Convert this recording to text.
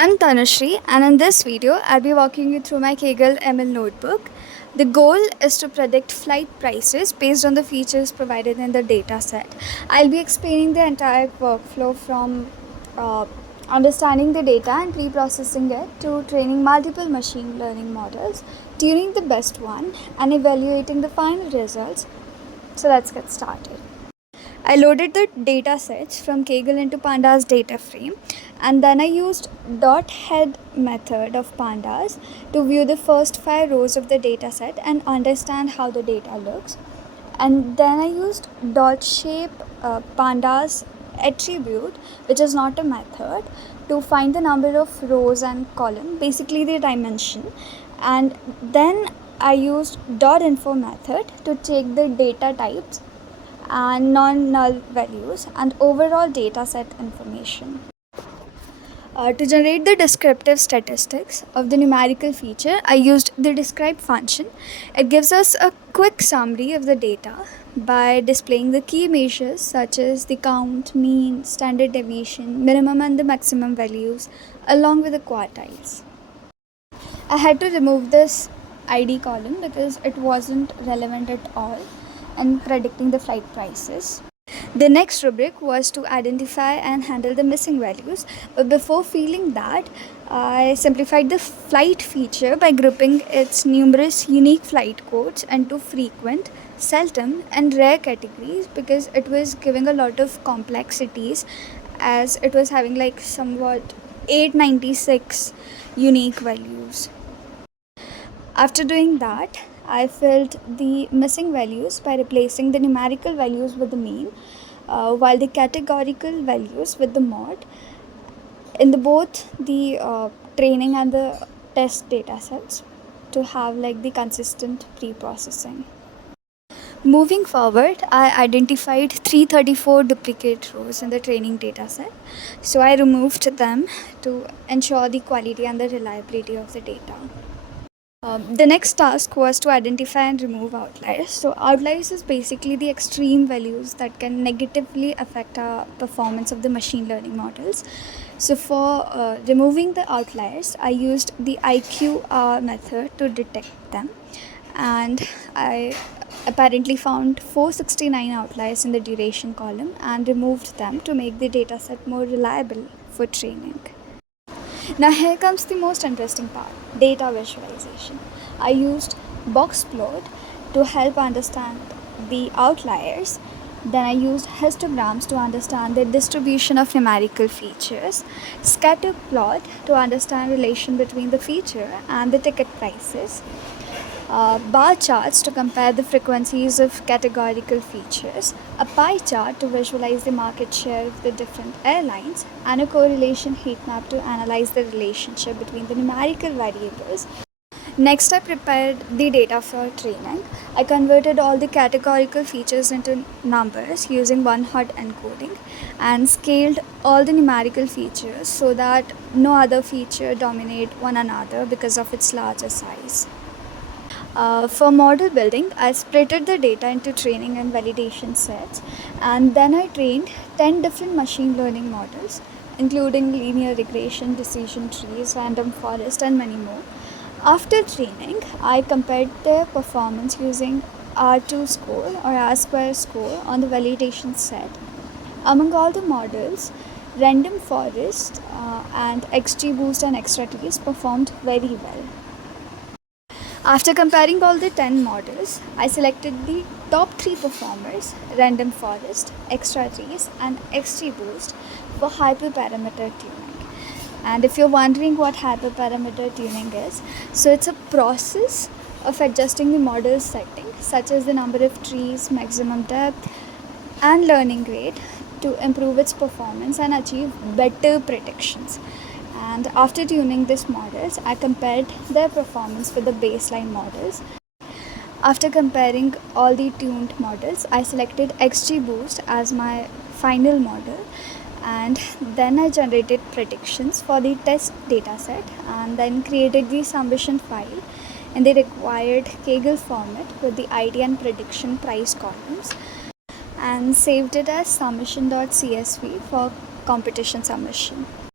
I'm Tanushree, and in this video, I'll be walking you through my Kaggle ML notebook. The goal is to predict flight prices based on the features provided in the dataset. I'll be explaining the entire workflow from uh, understanding the data and pre-processing it to training multiple machine learning models, tuning the best one, and evaluating the final results. So let's get started. I loaded the data sets from Kaggle into Pandas data frame, and then I used .head method of Pandas to view the first 5 rows of the data set and understand how the data looks. And then I used .shape Pandas attribute, which is not a method, to find the number of rows and column, basically the dimension. And then I used .info method to check the data types and non-null values and overall data set information. To generate the descriptive statistics of the numerical feature, I used the describe function. It gives us a quick summary of the data by displaying the key measures such as the count, mean, standard deviation, minimum and the maximum values along with the quartiles. I had to remove this ID column because it wasn't relevant at all in predicting the flight prices. The next rubric was to identify and handle the missing values, but before filling that, I simplified the flight feature by grouping its numerous unique flight codes into frequent, seldom, and rare categories because it was giving a lot of complexities as it was having like somewhat 896 unique values. After doing that, I filled the missing values by replacing the numerical values with the mean, while the categorical values with the mod in both the training and the test data sets to have like the consistent pre-processing. Moving forward, I identified 334 duplicate rows in the training dataset, so I removed them to ensure the quality and the reliability of the data. The next task was to identify and remove outliers. So outliers is basically the extreme values that can negatively affect our performance of the machine learning models. So for removing the outliers, I used the IQR method to detect them, and I apparently found 469 outliers in the duration column and removed them to make the dataset more reliable for training. Now here comes the most interesting part, data visualization. I used box plot to help understand the outliers. Then I used histograms to understand the distribution of numerical features, scatter plot to understand relation between the feature and the ticket prices, bar charts to compare the frequencies of categorical features, a pie chart to visualize the market share of the different airlines, and a correlation heat map to analyze the relationship between the numerical variables. Next, I prepared the data for training. I converted all the categorical features into numbers using one-hot encoding and scaled all the numerical features so that no other feature dominate one another because of its larger size. For model building, I splitted the data into training and validation sets, and then I trained 10 different machine learning models, including linear regression, decision trees, random forest, and many more. After training, I compared their performance using R2 score or R square score on the validation set. Among all the models, random forest and XGBoost and XtraTrees performed very well. After comparing all the 10 models, I selected the top 3 performers, Random Forest, XtraTrees and XGBoost for hyperparameter tuning. And if you're wondering what hyperparameter tuning is, so it's a process of adjusting the model settings such as the number of trees, maximum depth and learning rate to improve its performance and achieve better predictions. And after tuning these models, I compared their performance with the baseline models. After comparing all the tuned models, I selected XGBoost as my final model, and then I generated predictions for the test dataset and then created the summation file in the required Kaggle format with the ID and prediction price columns and saved it as summation.csv for competition submission.